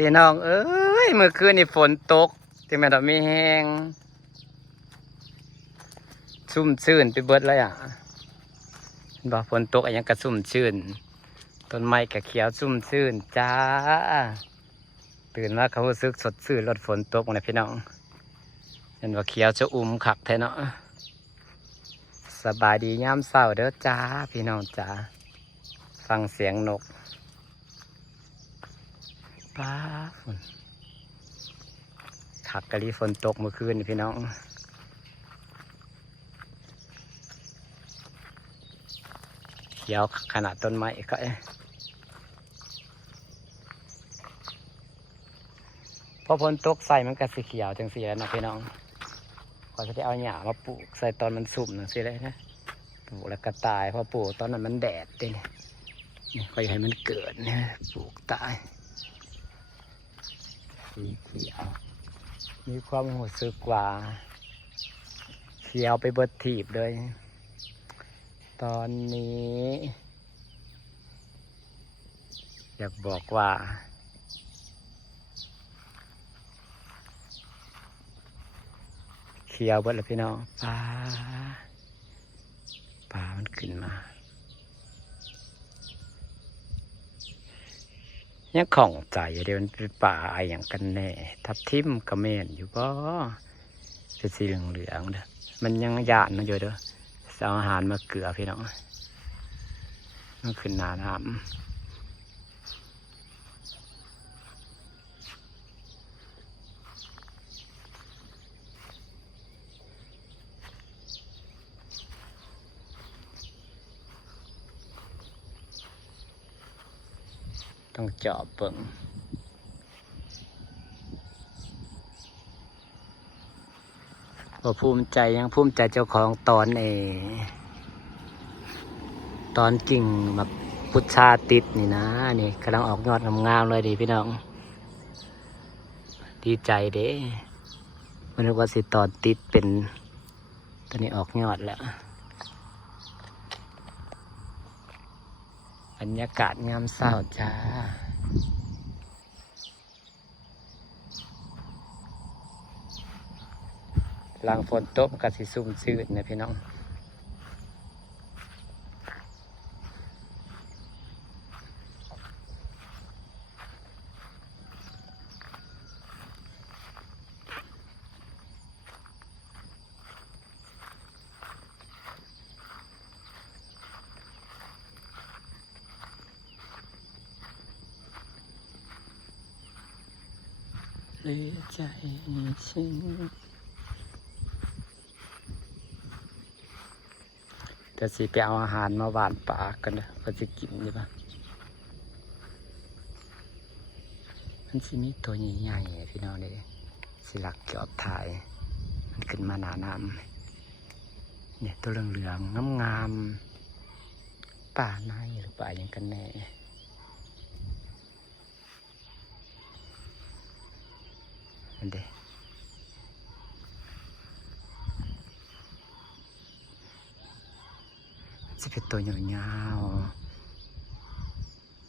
พี่น้องเอ้ยเมื่อคืนนี่ฝนตกที่แม่ดอกมีแห้งชุ่มชื่นไปเบิดเลยอ่ะบอกฝนตกอะไรยังกระชุ่มชื่นต้นไม้กระเขียวชุ่มชื่นจ้าตื่นมาเขารู้สึกสดชื่นรดฝนตกนะพี่น้องเห็นว่าเขียวจะขักแท้เนาะสบายดียามเช้าเด้อจ้าพี่น้องจ้าฟังเสียงนกป้าฝนขักกะลีฝนตกเมื่อคืนพี่น้องเขียวขนาดต้นไม้ก็พอฝนตกใส่มันก็สีเขียวจังสีแล้วนะพี่น้องพอจะได้เอาหญ้ามาปลูกใส่ตอนมันสุ่มจังสีเลยนะปลูกแล้วก็ตายพอปลูกตอนนั้นมันแดดเลยนี่ก็อยากให้มันเกิดนะปลูกตายสีเขียวมีความรู้สึกว่าเขียวไปเบิดถีบเลยตอนนี้อยากบอกว่าเขียวเบิดแล้วพี่น้องปลามันขึ้นมายังของใจเดี๋ยวมันเป็นป่าอะไรอย่างกันแน่ทับทิมกระเมนอยู่ก็เป็นสีเหลืองๆเด้อมันยังหยาดมันอยู่เด้อเอาอาหารมาเกลือพี่น้องมันขึ้นหนาน้ำต้องเจาะเปิ่งภูมิใจยังภูมิใจเจ้าของตอนตอนกิ่งแบบพุทธาติดนี่นะนี่กำลังออกยอดงามๆเลยดีพี่น้องดีใจเด้มันนึกว่าสิตอนติดเป็นตอนนี้ออกยอดแล้วบรรยากาศงามเศร้าจ้าหลังฝนตกก็สิซุ่มชื่นนะพี่น้องเหลือใจฉันแต่สิไปเอาอาหารมาหวานปลากันนะก็จะกินดีป่ะมันสิมีตัวใหญ่ๆพี่น้องเลยสิหลักจอบถ่ายมันขึ้นมาหนาน้ำเนี่ยตัวเหลืองๆงามๆป่าในหรือป่าอย่างกันแน่อันเดจะเป็นตัวยาวๆ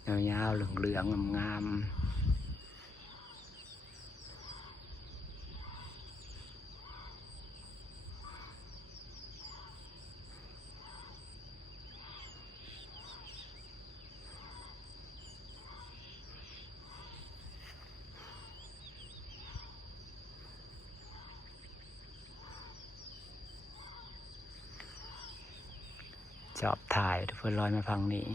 เหลืองๆงามๆจอบถ่ายเพื่อนลอยมาพังนี้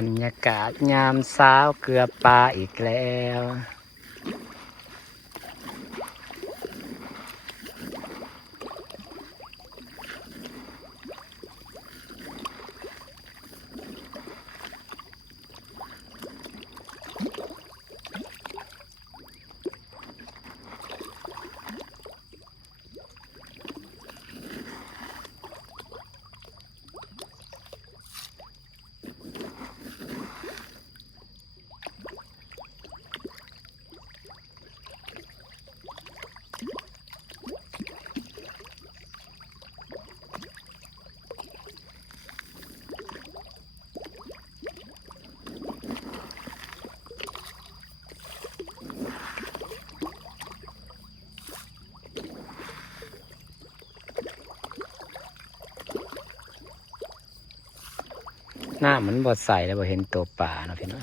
บรรยากาศยามเช้าเกลือปลาอีกแล้วหน้ามันบดใสแล้วบ่เห็นตัวปลาเนาะพี่น้อง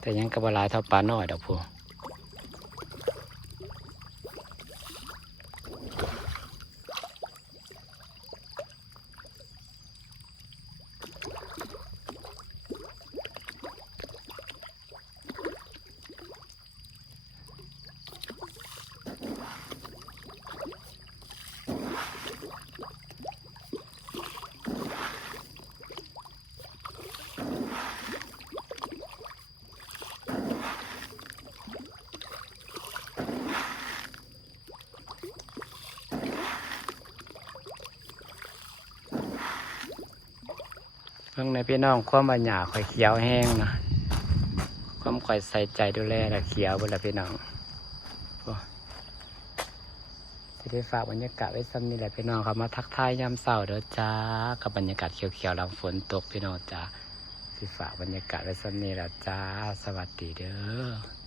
แต่ยังกระบหลายเท่าปลาน้อยดอกพูเพิ่งในพี่น้องความบรรยาข่อยเขียวแห้งนะความข่อยใส่ใจดูแลและเขียวเวลาพี่น้องจะได้ฝากบรรยากาศไว้ซ้ำนี่แหละพี่น้องครับมาทักทายยามเช้าเด้อจ้ากับบรรยากาศเขียวๆหลังฝนตกพี่น้องจ้าสิฝากบรรยากาศไว้ซ้ำนี่แหละจ้าสวัสดีเด้อ